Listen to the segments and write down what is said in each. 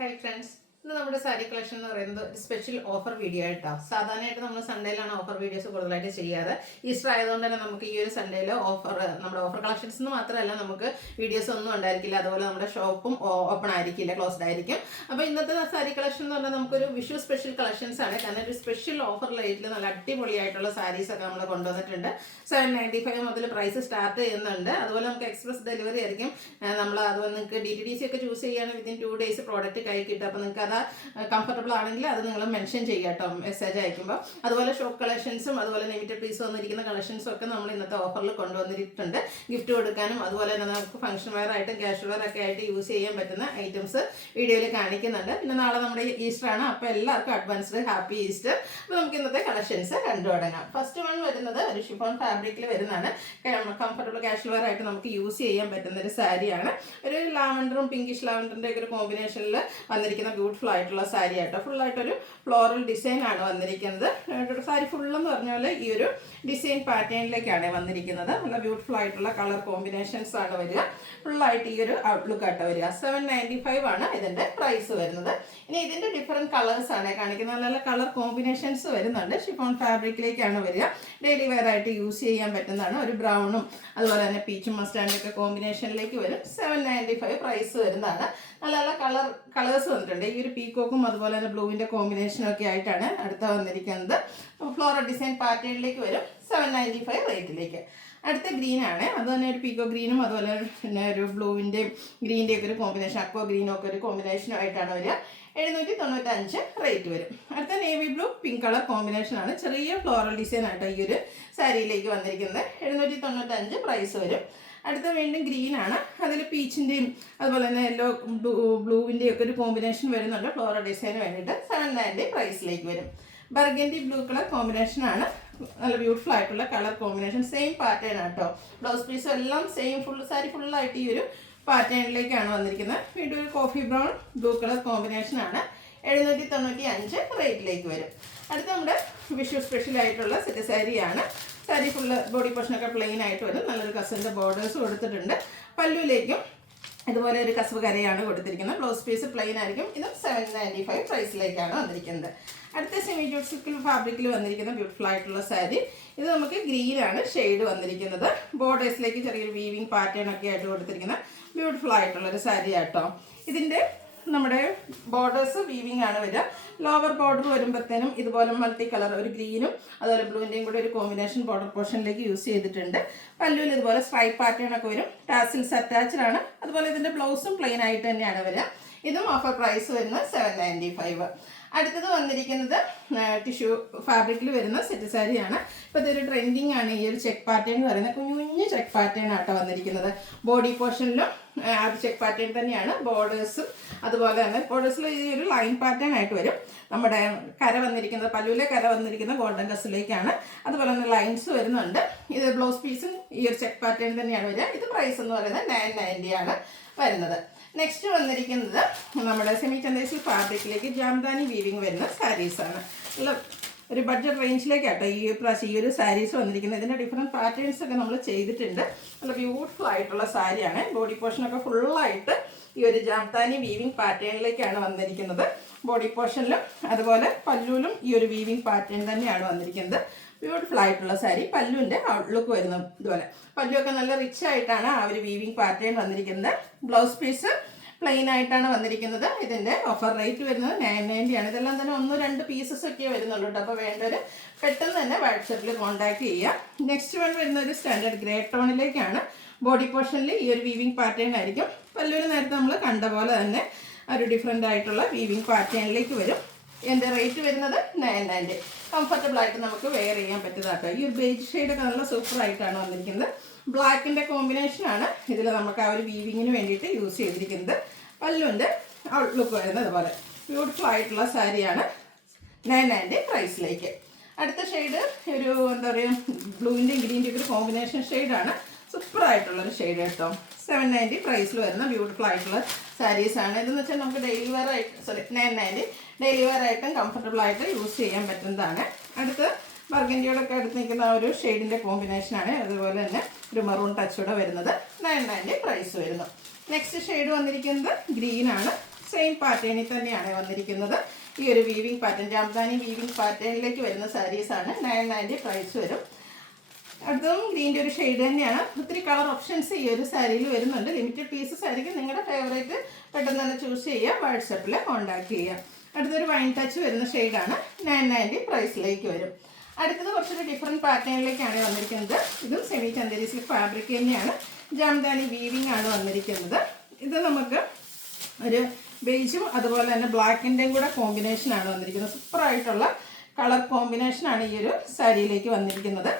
Hi friends, ഇന്ന് നമ്മുടെ sari collection എന്ന് പറയുന്നത് ഒരു സ്പെഷ്യൽ ഓഫർ വീഡിയോ ആയിട്ടാണ്. സാധാരണയായിട്ട് നമ്മൾ സൺഡേയിലാണ് ഓഫർ വീഡിയോസ് കൂടുതലായിട്ട് ചെയ്യാറ്. ഈസ്റ്റർ ആയതുകൊണ്ട് തന്നെ നമുക്ക് ഈ ഒരു സൺഡേയിൽ നമ്മുടെ ഓഫർ കളക്ഷൻസ് എന്ന് മാത്രമല്ല നമുക്ക് വീഡിയോസ് ഒന്നും ഉണ്ടായിരിക്കില്ല. അതുപോലെ നമ്മുടെ ഷോപ്പും ഓപ്പൺ ആയിരിക്കില്ല, ക്ലോസ്ഡ് ആയിരിക്കും. അപ്പോൾ ഇന്നത്തെ സാരി കളക്ഷൻ എന്ന് പറഞ്ഞാൽ നമുക്കൊരു വിഷു സ്പെഷ്യൽ കളക്ഷൻസ് ആണ്. കാരണം ഒരു സ്പെഷ്യൽ ഓഫർ റേറ്റിൽ നല്ല അടിപൊളിയായിട്ടുള്ള സാരീസ് ഒക്കെ നമ്മൾ കൊണ്ടുവന്നിട്ടുണ്ട്. 795 മുതൽ പ്രൈസ് സ്റ്റാർട്ട് ചെയ്യുന്നുണ്ട്. അതുപോലെ നമുക്ക് എക്സ്പ്രസ് ഡെലിവറി ആയിരിക്കും. അതുപോലെ നിങ്ങൾക്ക് DTDC ഒക്കെ ചൂസ് ചെയ്യുകയാണെങ്കിൽ വിത്തിൻ 2 days പ്രോഡക്റ്റ് കൈ കിട്ടും. അപ്പോൾ നിങ്ങൾക്ക് അത് കംഫർട്ടബിൾ ആണെങ്കിൽ അത് നിങ്ങൾ മെൻഷൻ ചെയ്യുക കേട്ടോ മെസ്സേജ് അയക്കുമ്പോൾ. അതുപോലെ ഷോപ്പ് കളക്ഷൻസും അതുപോലെ ലിമിറ്റഡ് പീസ് വന്നിരിക്കുന്ന കളക്ഷൻസും ഒക്കെ നമ്മൾ ഇന്നത്തെ ഓഫറിൽ കൊണ്ടുവന്നിട്ടുണ്ട്. ഗിഫ്റ്റ് കൊടുക്കാനും അതുപോലെ തന്നെ നമുക്ക് ഫംഗ്ഷൻ വെയർ ആയിട്ടും ക്യാഷ് വെയർ ഒക്കെ ആയിട്ട് യൂസ് ചെയ്യാൻ പറ്റുന്ന ഐറ്റംസ് വീഡിയോയിൽ കാണിക്കുന്നുണ്ട്. പിന്നെ നാളെ നമ്മുടെ ഈസ്റ്റർ ആണ്. അപ്പോൾ എല്ലാവർക്കും അഡ്വാൻസ്ഡ് ഹാപ്പി ഈസ്റ്റർ. അപ്പോൾ നമുക്ക് ഇന്നത്തെ കളക്ഷൻസ് കണ്ടു തുടങ്ങാം. ഫസ്റ്റ് വൺ വരുന്നത് ഒരു ഷിഫോൺ ഫാബ്രിക്കിൽ വരുന്നതാണ്. കംഫർട്ടബിൾ ക്യാഷ് വെയർ ആയിട്ട് നമുക്ക് യൂസ് ചെയ്യാൻ പറ്റുന്ന ഒരു സാരിയാണ്. ഒരു ലാവൻഡറും പിങ്കിഷ് ലാവൻഡറിൻ്റെ ഒക്കെ ഒരു കോമ്പിനേഷനിൽ വന്നിരിക്കുന്ന ബ്യൂട്ടിഫുൾ ആയിട്ടുള്ള സാരി ആട്ടോ. ഫുള്ളായിട്ടൊരു ഫ്ലോറൽ ഡിസൈൻ ആണ് വന്നിരിക്കുന്നത്. സാരി ഫുള്ളെന്ന് പറഞ്ഞാൽ ഈ ഒരു ഡിസൈൻ പാറ്റേണിലേക്കാണ് വന്നിരിക്കുന്നത്. നല്ല ബ്യൂട്ടിഫുൾ ആയിട്ടുള്ള കളർ കോമ്പിനേഷൻസ് ആണ് വരിക. ഫുള്ളായിട്ട് ഈ ഒരു ഔട്ട്ലുക്ക് ആട്ടോ വരിക. 795 ആണ് ഇതിൻ്റെ പ്രൈസ് വരുന്നത്. ഇനി ഇതിൻ്റെ ഡിഫറെൻറ്റ് കളേഴ്സ് ആണ് കാണിക്കുന്നത്. നല്ല കളർ കോമ്പിനേഷൻസ് വരുന്നുണ്ട്. ഷിഫോൺ ഫാബ്രിക്കിലേക്കാണ് വരിക. ഡെയിലി വെയർ ആയിട്ട് യൂസ് ചെയ്യാൻ പറ്റുന്നതാണ്. ഒരു ബ്രൗണും അതുപോലെ തന്നെ പീച്ചും മസ്റ്റാൻഡൊക്കെ കോമ്പിനേഷനിലേക്ക് വരും. 795 പ്രൈസ് വരുന്നതാണ്. നല്ല നല്ല കളേഴ്സ് വന്നിട്ടുണ്ട്. ഈ ഒരു പീക്കോക്കും അതുപോലെ തന്നെ ബ്ലൂവിൻ്റെ കോമ്പിനേഷനും ഒക്കെ ആയിട്ടാണ് അടുത്ത വന്നിരിക്കുന്നത്. ഫ്ലോറൽ ഡിസൈൻ പാറ്റേണിലേക്ക് വരും. 795 റേറ്റിലേക്ക്. അടുത്ത ഗ്രീൻ ആണ്. അത് തന്നെ ഒരു പീക്കോ ഗ്രീനും അതുപോലെ പിന്നെ ഒരു ബ്ലൂവിൻ്റെയും ഗ്രീൻ്റെയും ഒക്കെ ഒരു കോമ്പിനേഷൻ, അക്വ ഗ്രീനും ഒക്കെ ഒരു കോമ്പിനേഷനും ആയിട്ടാണ് വരിക. 795 റേറ്റ് വരും. അടുത്ത നേവി ബ്ലൂ പിങ്ക് കളർ കോമ്പിനേഷനാണ്. ചെറിയ ഫ്ലോറൽ ഡിസൈൻ ആയിട്ടോ ഈ ഒരു സാരിയിലേക്ക് വന്നിരിക്കുന്നത്. 795 പ്രൈസ് വരും. അടുത്ത വീണ്ടും ഗ്രീൻ ആണ്. അതിൽ പീച്ചിൻ്റെയും അതുപോലെ തന്നെ യെല്ലോ ബ്ലൂവിൻ്റെയും ഒക്കെ ഒരു കോമ്പിനേഷൻ വരുന്നുണ്ട്. ഫ്ലോറൽ ഡിസൈന് വേണ്ടിയിട്ട് 790 പ്രൈസിലേക്ക് വരും. ബർഗൻഡി ബ്ലൂ കളർ കോമ്പിനേഷനാണ്. നല്ല ബ്യൂട്ടിഫുൾ ആയിട്ടുള്ള കളർ കോമ്പിനേഷൻ. സെയിം പാറ്റേൺ ആട്ടോ. ബ്ലൗസ് പീസും എല്ലാം സെയിം സാരി ഫുള്ളായിട്ട് ഈ ഒരു പാറ്റേണിലേക്കാണ് വന്നിരിക്കുന്നത്. വീണ്ടും ഒരു കോഫി ബ്രൗൺ ബ്ലൂ കളർ കോമ്പിനേഷനാണ്. 795 റേറ്റിലേക്ക് വരും. അടുത്ത നമ്മുടെ വിഷു സ്പെഷ്യൽ ആയിട്ടുള്ള സെറ്റ് സാരിയാണ്. സാരി ഫുള്ള് ബോഡി പോർഷനൊക്കെ പ്ലെയിൻ ആയിട്ട് വരും. നല്ലൊരു കസവിൻ്റെ ബോർഡേഴ്സ് കൊടുത്തിട്ടുണ്ട്. പല്ലുവിലേക്കും ഇതുപോലെ ഒരു കസവ് കരയാണ് കൊടുത്തിരിക്കുന്നത്. ബ്ലൗസ് പീസ് പ്ലെയിൻ ആയിരിക്കും. ഇതും 795 പ്രൈസിലേക്കാണ് വന്നിരിക്കുന്നത്. അടുത്ത സെമി ജൂട്ട് സിൽക്ക് ഫാബ്രിക്കിൽ വന്നിരിക്കുന്ന ബ്യൂട്ടിഫുൾ ആയിട്ടുള്ള സാരി. ഇത് നമുക്ക് ഗ്രീനാണ് ഷെയ്ഡ് വന്നിരിക്കുന്നത്. ബോർഡേഴ്സിലേക്ക് ചെറിയൊരു വീവിങ് പാറ്റേൺ ഒക്കെ ആയിട്ട് കൊടുത്തിരിക്കുന്ന ബ്യൂട്ടിഫുൾ ആയിട്ടുള്ളൊരു സാരി ആട്ടോ. ഇതിൻ്റെ നമ്മുടെ ബോർഡേഴ്സ് വീവിങ് ആണ് വരിക. ലോവർ ബോർഡർ വരുമ്പോഴത്തേനും ഇതുപോലെ മൾട്ടി കളർ ഒരു ഗ്രീനും അതുപോലെ ബ്ലൂവിൻ്റെയും കൂടെ ഒരു കോമ്പിനേഷൻ ബോർഡർ പോർഷനിലേക്ക് യൂസ് ചെയ്തിട്ടുണ്ട്. പല്ലുവിൽ ഇതുപോലെ സ്ട്രൈപ്പ് പാറ്റേൺ ഒക്കെ വരും. ടാസിൽസ് അറ്റാച്ച്ഡ് ആണ്. അതുപോലെ ഇതിൻ്റെ ബ്ലൗസും പ്ലെയിൻ ആയിട്ട് തന്നെയാണ് വരിക. ഇതും ഓഫർ പ്രൈസ് വരുന്നത് 795. അടുത്തത് വന്നിരിക്കുന്നത് ടിഷ്യൂ ഫാബ്രിക്കിൽ വരുന്ന സെറ്റ് സാരിയാണ്. ഇപ്പോൾ ഇതൊരു ട്രെൻഡിങ് ആണ് ഈ ഒരു ചെക്ക് പാറ്റേൺ എന്ന് പറയുന്നത്. കുഞ്ഞു ചെക്ക് പാറ്റേൺ ആട്ടോ വന്നിരിക്കുന്നത്. ബോഡി പോർഷനിലും ആ ചെക്ക് പാറ്റേൺ തന്നെയാണ്. ബോർഡേഴ്സും അതുപോലെ തന്നെ ബോർഡേഴ്സിൽ ഈ ഒരു ലൈൻ പാറ്റേൺ ആയിട്ട് വരും. നമ്മുടെ കര വന്നിരിക്കുന്നത് പല്ലുവിലെ കര വന്നിരിക്കുന്ന ഗോൾഡൻ കസിലേക്കാണ്. അതുപോലെ തന്നെ ലൈൻസ് വരുന്നുണ്ട്. ഇത് ബ്ലൗസ് പീസും ഈ ഒരു ചെക്ക് പാറ്റേൺ തന്നെയാണ് വരിക. ഇത് പ്രൈസ് എന്ന് പറയുന്നത് 990 ആണ് വരുന്നത്. നെക്സ്റ്റ് വന്നിരിക്കുന്നത് നമ്മുടെ സെമി ചന്ദേശ്വരി ഫാബ്രിക്കിലേക്ക് ജാംദാനി വീവിങ് വരുന്ന സാരീസാണ്. നല്ല ഒരു ബഡ്ജറ്റ് റേഞ്ചിലേക്കാട്ടോ ഈ പ്രാവശ്യം ഈ ഒരു സാരീസ് വന്നിരിക്കുന്നത്. ഇതിൻ്റെ ഡിഫറെൻറ്റ് പാറ്റേൺസ് ഒക്കെ നമ്മൾ ചെയ്തിട്ടുണ്ട്. നല്ല ബ്യൂട്ടിഫുൾ ആയിട്ടുള്ള സാരിയാണ്. ബോഡി പോർഷനൊക്കെ ഫുള്ളായിട്ട് ഈ ഒരു ജാംദാനി വീവിങ് പാറ്റേണിലേക്കാണ് വന്നിരിക്കുന്നത്. ബോഡി പോർഷനിലും അതുപോലെ പല്ലുവിലും ഈ ഒരു വീവിങ് പാറ്റേൺ തന്നെയാണ് വന്നിരിക്കുന്നത്. ബ്യൂട്ടിഫുൾ ആയിട്ടുള്ള സാരി. പല്ലുവിൻ്റെ ഔട്ട്ലുക്ക് വരുന്നത് ഇതുപോലെ. പല്ലുവൊക്കെ നല്ല റിച്ച് ആയിട്ടാണ് ആ ഒരു വീവിങ് പാറ്റേൺ വന്നിരിക്കുന്നത്. ബ്ലൗസ് പീസ് പ്ലെയിൻ ആയിട്ടാണ് വന്നിരിക്കുന്നത്. ഇതിൻ്റെ ഓഫർ റേറ്റ് വരുന്നത് 990 ആണ്. ഇതെല്ലാം തന്നെ 1-2 പീസസ് ഒക്കെ വരുന്നുള്ളൂ കേട്ടോ. അപ്പോൾ വേണ്ടവർ പെട്ടെന്ന് തന്നെ വാട്സപ്പിൽ കോൺടാക്ട് ചെയ്യുക. നെക്സ്റ്റ് വൺ വരുന്ന ഒരു സ്റ്റാൻഡേർഡ് ഗ്രേ ടോണിലേക്കാണ്. ബോഡി പോർഷനിൽ ഈ ഒരു വീവിങ് പാറ്റേൺ ആയിരിക്കും. പല്ലുവിന് നേരത്തെ നമ്മൾ കണ്ട പോലെ തന്നെ ഒരു ഡിഫറെൻ്റ് ആയിട്ടുള്ള വീവിങ് പാറ്റേണിലേക്ക് വരും. എൻ്റെ റേറ്റ് വരുന്നത് 990. കംഫർട്ടബിൾ ആയിട്ട് നമുക്ക് വെയർ ചെയ്യാൻ പറ്റുന്നതാട്ടോ. ഈ ഒരു ബേജ് ഷെയ്ഡൊക്കെ നല്ല സൂപ്പറായിട്ടാണ് വന്നിരിക്കുന്നത്. ബ്ലാക്കിൻ്റെ കോമ്പിനേഷനാണ് ഇതിൽ നമുക്ക് ആ ഒരു വീവിങ്ങിന് വേണ്ടിയിട്ട് യൂസ് ചെയ്തിരിക്കുന്നത്. പല്ലുവിൻ്റെ ഔട്ട്ലുക്ക് വരുന്നത് അതുപോലെ ബ്യൂട്ടിഫുൾ ആയിട്ടുള്ള സാരിയാണ്. 990 പ്രൈസിലേക്ക്. അടുത്ത ഷെയ്ഡ് ഒരു എന്താ പറയുക ബ്ലൂവിൻ്റെയും ഗ്രീൻ്റെയും ഒരു കോമ്പിനേഷൻ ഷെയ്ഡാണ്. സൂപ്പറായിട്ടുള്ളൊരു ഷെയ്ഡ് കേട്ടോ. 790 പ്രൈസിൽ വരുന്ന ബ്യൂട്ടിഫുൾ ആയിട്ടുള്ള സാരീസാണ്. ഇതെന്ന് വെച്ചാൽ നമുക്ക് ഡെയിലി വെയർ ആയിട്ട് 990 ഡെയിലി വെയർ ആയിട്ടും കംഫർട്ടബിൾ ആയിട്ട് യൂസ് ചെയ്യാൻ പറ്റുന്നതാണ്. അടുത്ത് ബർഗൻഡിയോടൊക്കെ അടുത്ത് നിൽക്കുന്ന ആ ഒരു ഷെയ്ഡിൻ്റെ കോമ്പിനേഷനാണ്. അതുപോലെ തന്നെ ഒരു മെറൂൺ ടച്ചൂടെ വരുന്നത്. 990 പ്രൈസ് വരുന്നു. നെക്സ്റ്റ് ഷെയ്ഡ് വന്നിരിക്കുന്നത് ഗ്രീനാണ്. സെയിം പാറ്റേണിൽ തന്നെയാണ് വന്നിരിക്കുന്നത്. ഈ ഒരു വീവിങ് പാറ്റേൺ, ജാംദാനി വീവിങ് പാറ്റേണിലേക്ക് വരുന്ന സാരീസാണ്. 990 പ്രൈസ് വരും. അതും ഗ്രീൻ്റെ ഒരു ഷെയ്ഡ് തന്നെയാണ്. ഒത്തിരി കളർ ഓപ്ഷൻസ് ഈ ഒരു സാരിയിൽ വരുന്നുണ്ട്. ലിമിറ്റഡ് പീസസ് ആയിരിക്കും. നിങ്ങളുടെ ഫേവറേറ്റ് പെട്ടെന്ന് തന്നെ ചൂസ് ചെയ്യുക, വാട്സപ്പിൽ കോൺടാക്ട് ചെയ്യുക. അടുത്തൊരു വൈൻ ടച്ച് വരുന്ന ഷെയ്ഡാണ്. 990 പ്രൈസിലേക്ക് വരും. അടുത്തത് കുറച്ചൊരു ഡിഫറെൻറ്റ് പാറ്റേണിലേക്കാണ് വന്നിരിക്കുന്നത്. ഇതും സെമി ചന്ദേരി സിൽക്ക് ഫാബ്രിക് തന്നെയാണ്. ജാംദാനി വീവിങ് ആണ് വന്നിരിക്കുന്നത്. ഇത് നമുക്ക് ഒരു ബേജും അതുപോലെ തന്നെ ബ്ലാക്കിൻ്റെയും കൂടെ കോമ്പിനേഷനാണ് വന്നിരിക്കുന്നത്. സൂപ്പറായിട്ടുള്ള കളർ കോമ്പിനേഷനാണ് ഈ ഒരു സാരിയിലേക്ക് വന്നിരിക്കുന്നത്.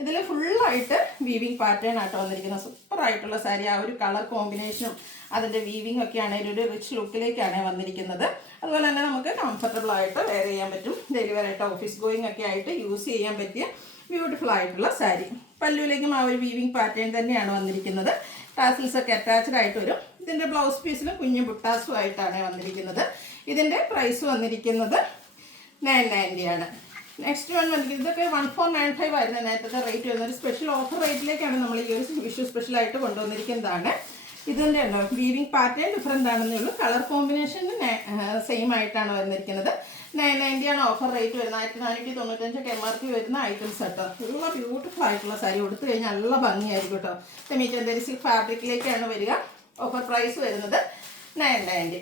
ഇതിൽ ഫുള്ളായിട്ട് വീവിങ് പാറ്റേൺ ആയിട്ട് വന്നിരിക്കുന്നത്. സൂപ്പറായിട്ടുള്ള സാരി. ആ ഒരു കളർ കോമ്പിനേഷനും അതിൻ്റെ വീവിങ് ഒക്കെ ആണെങ്കിൽ ഒരു റിച്ച് ലുക്കിലേക്കാണ് വന്നിരിക്കുന്നത്. അതുപോലെ തന്നെ നമുക്ക് കംഫർട്ടബിൾ ആയിട്ട് വെയർ ചെയ്യാൻ പറ്റും. ഡെലിവറി ആയിട്ട് ഓഫീസ് ഗോയിങ് ഒക്കെ ആയിട്ട് യൂസ് ചെയ്യാൻ പറ്റിയ ബ്യൂട്ടിഫുൾ ആയിട്ടുള്ള സാരി. പല്ലുവിലേക്കും ആ ഒരു വീവിങ് പാറ്റേൺ തന്നെയാണ് വന്നിരിക്കുന്നത്. ടാസിൽസ് ഒക്കെ അറ്റാച്ച്ഡ് ആയിട്ട് വരും. ഇതിൻ്റെ ബ്ലൗസ് പീസിലും കുഞ്ഞു ബുട്ടാസും ആയിട്ടാണ് വന്നിരിക്കുന്നത്. ഇതിൻ്റെ പ്രൈസ് വന്നിരിക്കുന്നത് 990 ആണ്. നെക്സ്റ്റ് വൺ വന്നിരിക്കുന്നത് ഇതൊക്കെ 1495 ആയിരുന്നു നേരത്തെ റേറ്റ് വരുന്നത്. ഒരു സ്പെഷ്യൽ ഓഫർ റേറ്റിലേക്കാണ് നമ്മൾ ഈ ഒരു വിഷു സ്പെഷ്യലായിട്ട് കൊണ്ടുവന്നിരിക്കുന്നതാണ്. ഇതിൻ്റെ ഉണ്ടോ വീവിങ് പാറ്റേൺ ഡിഫറെൻ്റ് ആണെന്നേ ഉള്ളൂ. കളർ കോമ്പിനേഷൻ സെയിം ആയിട്ടാണ് വന്നിരിക്കുന്നത്. 990 ആണ് ഓഫർ റേറ്റ് വരുന്നത്. 1495 MRP വരുന്ന ഐറ്റംസ് കേട്ടോ. നല്ല ബ്യൂട്ടിഫുൾ ആയിട്ടുള്ള സാരി കൊടുത്തു കഴിഞ്ഞാൽ നല്ല ഭംഗിയായിരിക്കും കേട്ടോ. സെമി ചന്ദേരി സിൽക്ക് ഫാബ്രിക്കിലേക്കാണ് വരിക. ഓഫർ പ്രൈസ് വരുന്നത് 990.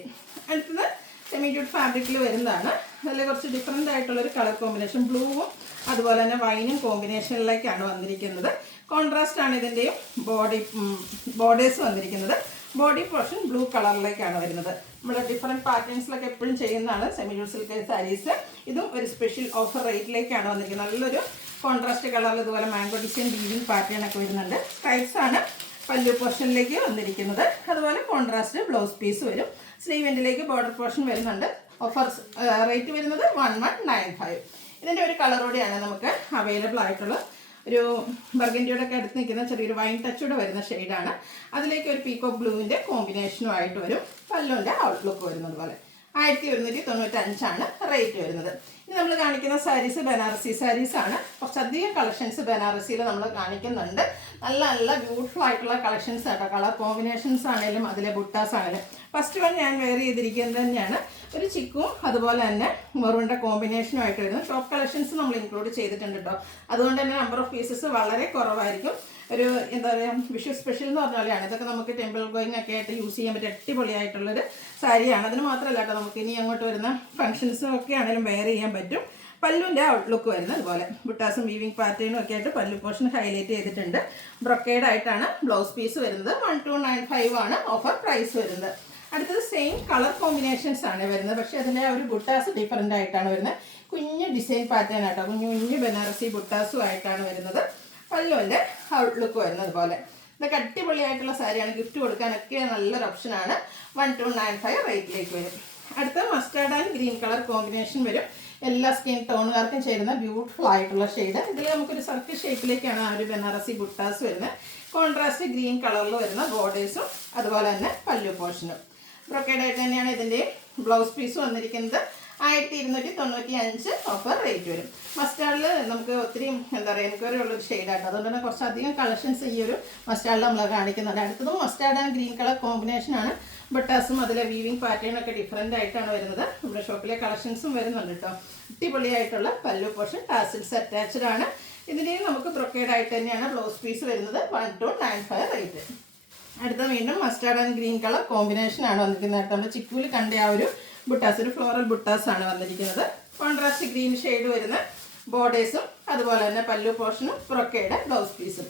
അടുത്തത് സെമി ജൂട്ട് ഫാബ്രിക്കിൽ വരുന്നതാണ്. അതിൽ കുറച്ച് ഡിഫറെൻ്റ് ആയിട്ടുള്ളൊരു കളർ കോമ്പിനേഷൻ, ബ്ലൂവും അതുപോലെ തന്നെ വൈനും കോമ്പിനേഷനിലേക്കാണ് വന്നിരിക്കുന്നത്. കോൺട്രാസ്റ്റ് ആണ് ഇതിൻ്റെയും ബോർഡേഴ്സ് വന്നിരിക്കുന്നത്. ബോഡി പോർഷൻ ബ്ലൂ കളറിലേക്കാണ് വരുന്നത്. നമ്മുടെ ഡിഫറെൻറ്റ് പാറ്റേൺസിലൊക്കെ എപ്പോഴും ചെയ്യുന്നതാണ് സെമി ജൂട്ട് സിൽക്ക് സാരീസ്. ഇതും ഒരു സ്പെഷ്യൽ ഓഫർ റേറ്റിലേക്കാണ് വന്നിരിക്കുന്നത്. നല്ലൊരു കോൺട്രാസ്റ്റ് കളറിൽ ഇതുപോലെ മാംഗോ ഡിസൈൻ വീവിങ് പാറ്റേൺ ഒക്കെ വരുന്നുണ്ട്. സ്ട്രൈപ്സ് ആണ് പല്ലു പോർഷനിലേക്ക് വന്നിരിക്കുന്നത്. അതുപോലെ കോൺട്രാസ്റ്റ് ബ്ലൗസ് പീസ് വരും. സ്ലീവ് എൻഡിലേക്ക് ബോർഡർ പോർഷൻ വരുന്നുണ്ട്. ഓഫർ റേറ്റ് വരുന്നത് 1195. ഇതിൻ്റെ ഒരു കളറോടെയാണ് നമുക്ക് അവൈലബിൾ ആയിട്ടുള്ള ഒരു ബർഗൻഡിയുടെ ഒക്കെ അടുത്ത് നിൽക്കുന്ന ചെറിയൊരു വൈൻ ടച്ചൂടെ വരുന്ന ഷെയ്ഡാണ്. അതിലേക്ക് ഒരു പീക്കോക്ക് ബ്ലൂവിൻ്റെ കോമ്പിനേഷനും ആയിട്ട് വരും. പല്ലുവിൻ്റെ ഔട്ട്ലുക്ക് വരുന്നത് പോലെ 1195 റേറ്റ് വരുന്നത്. ഇനി നമ്മൾ കാണിക്കുന്ന സാരീസ് ബനാറസി സാരീസാണ്. കുറച്ചധികം കളക്ഷൻസ് ബനാറസിയിൽ നമ്മൾ കാണിക്കുന്നുണ്ട്. നല്ല നല്ല ബ്യൂട്ടിഫുൾ ആയിട്ടുള്ള കളക്ഷൻസ് കേട്ടോ. കളർ കോമ്പിനേഷൻസ് ആണെങ്കിലും അതിലെ ബുട്ടാസ് ആണെങ്കിലും. ഫസ്റ്റ് വൺ ഞാൻ വെയർ ചെയ്തിരിക്കുന്നത് തന്നെയാണ്. ഒരു ചിക്കും അതുപോലെ തന്നെ മെറൂണിൻ്റെ കോമ്പിനേഷനുമായിട്ട് വരുന്നത്. ടോപ്പ് കളക്ഷൻസ് നമ്മൾ ഇൻക്ലൂഡ് ചെയ്തിട്ടുണ്ട് കേട്ടോ. അതുകൊണ്ട് തന്നെ നമ്പർ ഓഫ് പീസസ് വളരെ കുറവായിരിക്കും. ഒരു എന്താ പറയുക വിഷു സ്പെഷ്യൽ എന്ന് പറഞ്ഞ പോലെയാണ്. ഇതൊക്കെ നമുക്ക് ടെമ്പിൾ ഗോയിങ് ഒക്കെ ആയിട്ട് യൂസ് ചെയ്യാൻ പറ്റിയ അടിപൊളിയായിട്ടുള്ളൊരു സാരിയാണ്. അതിന് മാത്രമല്ല കേട്ടോ, നമുക്ക് ഇനി അങ്ങോട്ട് വരുന്ന ഫംഗ്ഷൻസും ഒക്കെ ആണെങ്കിലും വെയർ ചെയ്യാൻ പറ്റും. പല്ലുവിൻ്റെ ഔട്ട്ലുക്ക് വരുന്നത് അതുപോലെ ബുട്ടാസും വീവിങ് പാറ്റേണും ഒക്കെ ആയിട്ട് പല്ലു പോർഷൻ ഹൈലൈറ്റ് ചെയ്തിട്ടുണ്ട്. ബ്രൊക്കേഡ് ആയിട്ടാണ് ബ്ലൗസ് പീസ് വരുന്നത്. 1295 ആണ് ഓഫർ പ്രൈസ് വരുന്നത്. അടുത്തത് സെയിം കളർ കോമ്പിനേഷൻസ് ആണ് വരുന്നത്. പക്ഷേ അതിൻ്റെ ഒരു ബുട്ടാസ് ഡിഫറെൻ്റ് ആയിട്ടാണ് വരുന്നത്. കുഞ്ഞ് ഡിസൈൻ പാറ്റേൺ ആയിട്ടോ, കുഞ്ഞു ബനാറസി ബുട്ടാസും ആയിട്ടാണ് വരുന്നത്. പല്ലുവിൻ്റെ ഔട്ട്ലുക്ക് വരുന്നത് പോലെ. ഇതൊക്കെ അടിപൊളിയായിട്ടുള്ള സാരിയാണ്. ഗിഫ്റ്റ് കൊടുക്കാനൊക്കെ നല്ലൊരു ഓപ്ഷനാണ്. 1295 റേറ്റിലേക്ക് വരും. അടുത്ത mustard and green colour combination വരും. എല്ലാ സ്കിൻ ടോണുകാർക്കും ചേരുന്ന ബ്യൂട്ടിഫുൾ ആയിട്ടുള്ള ഷെയ്ഡ്. ഇതിൽ നമുക്കൊരു സർക്കിൾ ഷേപ്പിലേക്കാണ് ആ ഒരു ബനാറസി ബുട്ടാസ് വരുന്നത്. കോൺട്രാസ്റ്റ് ഗ്രീൻ കളറിൽ വരുന്ന ബോർഡേഴ്സും അതുപോലെ തന്നെ പല്ലു പോർഷനും. ബ്രൊക്കേഡായിട്ട് തന്നെയാണ് ഇതിൻ്റെ ബ്ലൗസ് പീസ് വന്നിരിക്കുന്നത്. 1295 ഓഫർ റേറ്റ് വരും. മസ്റ്റാർഡിൽ നമുക്ക് ഒത്തിരി എന്താ പറയുക എൻക്വയറി ഉള്ളൊരു ഷെയ്ഡായിട്ട്, അതുകൊണ്ട് തന്നെ കുറച്ചധികം കളക്ഷൻസ് ഈ ഒരു മസ്റ്റാർഡിൽ നമ്മൾ കാണിക്കുന്നുണ്ട്. അടുത്തതും മസ്റ്റാർഡ് ആൻഡ് ഗ്രീൻ കളർ കോമ്പിനേഷനാണ്. ബട്ടാസും അതിലെ വീവിങ് പാറ്റേണൊക്കെ ഡിഫറെൻ്റ് ആയിട്ടാണ് വരുന്നത്. നമ്മുടെ ഷോപ്പിലെ കളക്ഷൻസും വരുന്നുണ്ട് കേട്ടോ. അടിപൊളിയായിട്ടുള്ള പല്ലു പോർഷൻ ടാസിൽസ് അറ്റാച്ച്ഡ് ആണ്. ഇതിൻ്റെയും നമുക്ക് ബ്രൊക്കേഡായിട്ട് തന്നെയാണ് ബ്ലൗസ് പീസ് വരുന്നത്. 1295 റേറ്റ്. അടുത്ത വീണ്ടും മസ്റ്റാർഡ് ആൻഡ് ഗ്രീൻ കളർ കോമ്പിനേഷനാണ് വന്നിരിക്കുന്നത് കേട്ടോ. നമ്മൾ ചിക്കൂല് കണ്ട ആ ഒരു ബുട്ടാസ്, ഒരു ഫ്ലോറൽ ബുട്ടാസ് ആണ് വന്നിരിക്കുന്നത്. കോൺട്രാസ്റ്റ് ഗ്രീൻ ഷെയ്ഡ് വരുന്ന ബോർഡേഴ്സും അതുപോലെ തന്നെ പല്ലു പോർഷനും ബ്രൊക്കേഡ് ബ്ലൗസ് പീസും.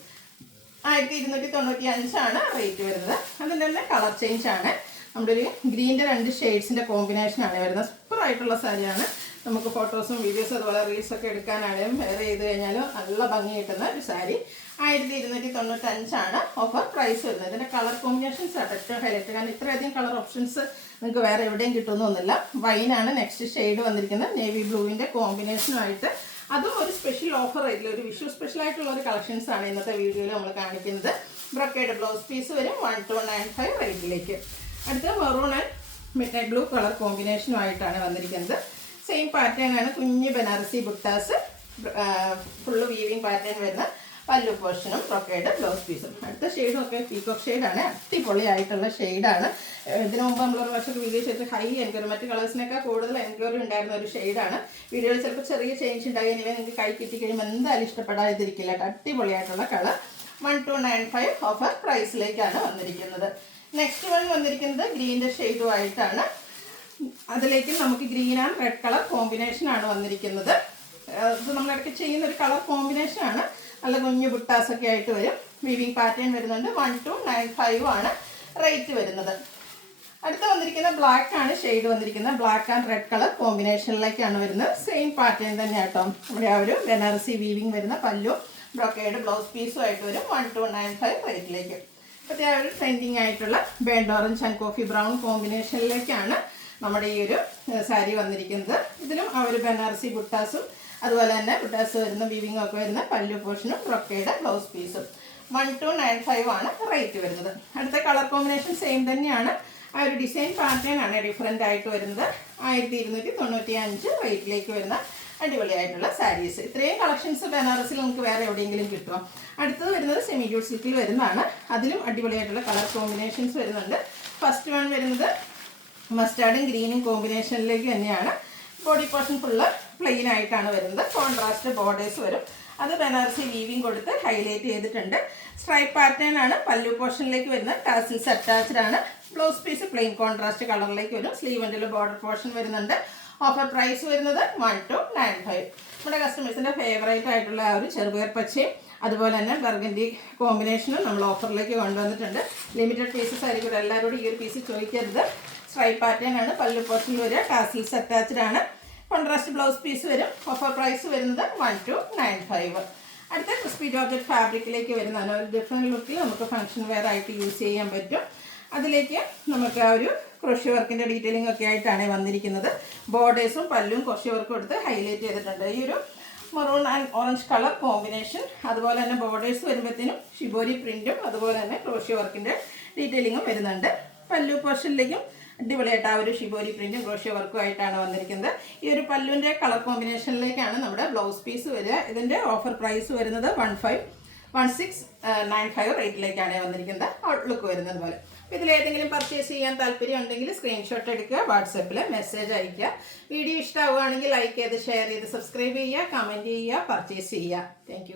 1295 റേറ്റ് വരുന്നത്. അതിൻ്റെ തന്നെ കളർ ചേഞ്ച് ആണ്. നമ്മുടെ ഒരു ഗ്രീൻ്റെ 2 ഷെയ്ഡ്സിൻ്റെ കോമ്പിനേഷനാണ് വരുന്നത്. സൂപ്പറായിട്ടുള്ള സാരിയാണ്. നമുക്ക് ഫോട്ടോസും വീഡിയോസും അതുപോലെ റീൽസൊക്കെ എടുക്കാനാണെങ്കിലും വെയർ ചെയ്ത് കഴിഞ്ഞാലും നല്ല ഭംഗി കിട്ടുന്ന ഒരു സാരി. 1295 ഓഫർ പ്രൈസ് വരുന്നത്. ഇതിൻ്റെ കളർ കോമ്പിനേഷൻസ് ഏറ്റവും ഹൈലൈറ്റ്. കാരണം ഇത്രയധികം കളർ ഓപ്ഷൻസ് നിങ്ങൾക്ക് വേറെ എവിടെയും കിട്ടുന്നൊന്നുമില്ല. വൈനാണ് നെക്സ്റ്റ് ഷെയ്ഡ് വന്നിരിക്കുന്നത്. നേവി ബ്ലൂവിൻ്റെ കോമ്പിനേഷനുമായിട്ട് അതും ഒരു സ്പെഷ്യൽ ഓഫർ ആയിട്ടില്ല, ഒരു വിഷു സ്പെഷ്യലായിട്ടുള്ള ഒരു കളക്ഷൻസ് ആണ് ഇന്നത്തെ വീഡിയോയിൽ നമ്മൾ കാണിക്കുന്നത്. ബ്രൊക്കേഡ് ബ്ലൗസ് പീസ് വരും 1295 റേറ്റിലേക്ക്. അടുത്ത maroon and midnight blue colour കോമ്പിനേഷനുമായിട്ടാണ് വന്നിരിക്കുന്നത്. സെയിം പാറ്റേൺ ആണ്. കുഞ്ഞ് Banarasi buttas, full weaving pattern വരുന്ന പല്ലു പോർഷനും ബ്രൊക്കേഡ് ബ്ലൗസ് പീസും. അടുത്ത ഷെയ്ഡും ഒക്കെ പീകോക്ക് ഷെയ്ഡാണ്, അടിപൊളിയായിട്ടുള്ള ഷെയ്ഡാണ്. ഇതിനു മുമ്പ് നമ്മളൊരു വർഷം വീഡിയോ ചെയ്തിട്ട് ഹൈ എൻക്വയറി, മറ്റ് കളേഴ്സിനേക്കാൾ കൂടുതൽ എൻക്വയറി ഉണ്ടായിരുന്ന ഒരു ഷെയ്ഡാണ്. വീഡിയോയിൽ ചിലപ്പോൾ ചെറിയ ചേഞ്ച് ഉണ്ടായി, ഇനി നിങ്ങൾക്ക് കൈ കിട്ടിക്കഴിയുമ്പോൾ എന്തായാലും ഇഷ്ടപ്പെടാതിരിക്കില്ല. അടിപൊളിയായിട്ടുള്ള കളർ 1295 ഓഫർ പ്രൈസിലേക്കാണ് വന്നിരിക്കുന്നത്. നെക്സ്റ്റ് വൺ വന്നിരിക്കുന്നത് ഗ്രീൻ്റെ ഷെയ്ഡുമായിട്ടാണ്. അതിലേക്ക് നമുക്ക് ഗ്രീൻ ആൻഡ് റെഡ് കളർ കോമ്പിനേഷനാണ് വന്നിരിക്കുന്നത്. ഇത് നമ്മളിടയ്ക്ക് ചെയ്യുന്ന ഒരു കളർ കോമ്പിനേഷനാണ്. നല്ല കുഞ്ഞു ബുട്ടാസൊക്കെ ആയിട്ട് വരും. വീവിങ് പാറ്റേൺ വരുന്നുണ്ട്. 1295 ആണ് റേറ്റ് വരുന്നത്. അടുത്ത് വന്നിരിക്കുന്ന ബ്ലാക്ക് ആണ് ഷെയ്ഡ് വന്നിരിക്കുന്നത്. ബ്ലാക്ക് ആൻഡ് റെഡ് കളർ കോമ്പിനേഷനിലേക്കാണ് വരുന്നത്. സെയിം പാറ്റേൺ തന്നെ കേട്ടോ. ഇവിടെ ആ ഒരു ബനാറസി വീവിങ് വരുന്ന പല്ലു ബ്രൊക്കേഡ് ബ്ലൗസ് പീസും ആയിട്ട് വരും 1295 റേറ്റിലേക്ക്. ഇപ്പോഴത്തെ ആ ഒരു ട്രെൻഡിങ് ആയിട്ടുള്ള burned orange and coffee brown കോമ്പിനേഷനിലേക്കാണ് നമ്മുടെ ഈ ഒരു സാരി വന്നിരിക്കുന്നത്. ഇതിലും ആ ഒരു ബനാറസി ബുട്ടാസും അതുപോലെ തന്നെ ബുട്ടാസ് വരുന്ന വീവിങ്ങും ഒക്കെ വരുന്ന പല്ലു പോർഷനും ബ്രൊക്കേഡ് ബ്ലൗസ് പീസും 1295 ആണ് റേറ്റ് വരുന്നത്. അടുത്ത കളർ കോമ്പിനേഷൻ സെയിം തന്നെയാണ്. ആ ഒരു ഡിസൈൻ പാറ്റേൺ ആണ് ഡിഫറെൻ്റ് ആയിട്ട് വരുന്നത്. 1295 റേറ്റിലേക്ക് വരുന്ന അടിപൊളിയായിട്ടുള്ള സാരീസ്. ഇത്രയും കളക്ഷൻസ് ബനാറസിൽ നമുക്ക് വേറെ എവിടെയെങ്കിലും കിട്ടുമോ? അടുത്തത് വരുന്നത് സെമി ജൂട്ട് സിൽക്കിൽ വരുന്നതാണ്. അതിലും അടിപൊളിയായിട്ടുള്ള കളർ കോമ്പിനേഷൻസ് വരുന്നുണ്ട്. ഫസ്റ്റ് വൺ വരുന്നത് മസ്റ്റാർഡും ഗ്രീനും കോമ്പിനേഷനിലേക്ക് തന്നെയാണ്. ബോഡി പോർഷൻ ഫുള്ള് പ്ലെയിൻ ആയിട്ടാണ് വരുന്നത്. കോൺട്രാസ്റ്റ് ബോർഡേഴ്സ് വരും. അത് ബനാറസി വീവിങ് കൊടുത്ത് ഹൈലൈറ്റ് ചെയ്തിട്ടുണ്ട്. സ്ട്രൈപ്പ് പാറ്റേൺ ആണ് പല്ലു പോർഷനിലേക്ക് വരുന്നത്. ടാസിൽസ് അറ്റാച്ച്ഡ് ആണ്. ബ്ലൗസ് പീസ് പ്ലെയിൻ കോൺട്രാസ്റ്റ് കളറിലേക്ക് വരും. സ്ലീവിൻ്റെ ബോർഡർ പോർഷൻ വരുന്നുണ്ട്. ഓഫർ പ്രൈസ് വരുന്നത് 1295. നമ്മുടെ കസ്റ്റമേഴ്സിൻ്റെ ഫേവറേറ്റ് ആയിട്ടുള്ള ആ ഒരു ചെറുപയർ പച്ചയും അതുപോലെ തന്നെ ബർഗൻഡി കോമ്പിനേഷനും നമ്മൾ ഓഫറിലേക്ക് കൊണ്ടുവന്നിട്ടുണ്ട്. ലിമിറ്റഡ് പീസസ് ആയിരിക്കും. എല്ലാവരോടും ഈ ഒരു പീസ് ചോദിക്കരുത്. സ്ട്രൈപ്പ് പാറ്റേൺ ആണ് പല്ലു പോർഷനിൽ വരിക. ടാസിൽസ് അറ്റാച്ച്ഡ് ആണ്. കോൺട്രാസ്റ്റ് ബ്ലൗസ് പീസ് വരും. ഓഫർ പ്രൈസ് വരുന്നത് 1295. അടുത്ത ക്രിസ്പി ജോർജറ്റ് ഫാബ്രിക്കിലേക്ക് വരുന്നതാണ്. ഒരു ഡിഫറെൻറ്റ് ലുക്കിൽ നമുക്ക് ഫംഗ്ഷൻ വെയർ ആയിട്ട് യൂസ് ചെയ്യാൻ പറ്റും. അതിലേക്ക് നമുക്ക് ആ ഒരു ക്രോഷ്യ വർക്കിൻ്റെ ഡീറ്റെയിലിംഗ് ഒക്കെ ആയിട്ടാണ് വന്നിരിക്കുന്നത്. ബോർഡേഴ്സും പല്ലും ക്രോഷ്യ വർക്കും എടുത്ത് ഹൈലൈറ്റ് ചെയ്തിട്ടുണ്ട്. ഈ ഒരു maroon and orange colour combination, അതുപോലെ തന്നെ ബോർഡേഴ്സ് വരുമ്പോഴത്തേനും ഷിബോരി പ്രിൻറ്റും അതുപോലെ തന്നെ ക്രോഷ്യ വർക്കിൻ്റെ ഡീറ്റെയിലിങ്ങും വരുന്നുണ്ട്. പല്ലു പോർഷനിലേക്കും അടിപൊളിയായിട്ട് ആ ഒരു ഷിബോരി പ്രിൻറ്റും ക്രോഷ്യ വർക്കും ആയിട്ടാണ് വന്നിരിക്കുന്നത്. ഈ ഒരു പല്ലുവിൻ്റെ കളർ കോമ്പിനേഷനിലേക്കാണ് നമ്മുടെ ബ്ലൗസ് പീസ് വരിക. ഇതിൻ്റെ ഓഫർ പ്രൈസ് വരുന്നത് 1695 റേറ്റിലേക്കാണ് വന്നിരിക്കുന്നത്. ഔട്ട്ലുക്ക് വരുന്നത് പോലെ. അപ്പോൾ ഇതിലേതെങ്കിലും പർച്ചേസ് ചെയ്യാൻ താല്പര്യം ഉണ്ടെങ്കിൽ സ്ക്രീൻഷോട്ട് എടുക്കുക, വാട്സപ്പിൽ മെസ്സേജ് അയയ്ക്കുക. വീഡിയോ ഇഷ്ടമാവുകയാണെങ്കിൽ ലൈക്ക് ചെയ്ത് ഷെയർ ചെയ്ത് സബ്സ്ക്രൈബ് ചെയ്യുക, കമൻറ്റ് ചെയ്യുക, പർച്ചേസ് ചെയ്യുക. താങ്ക്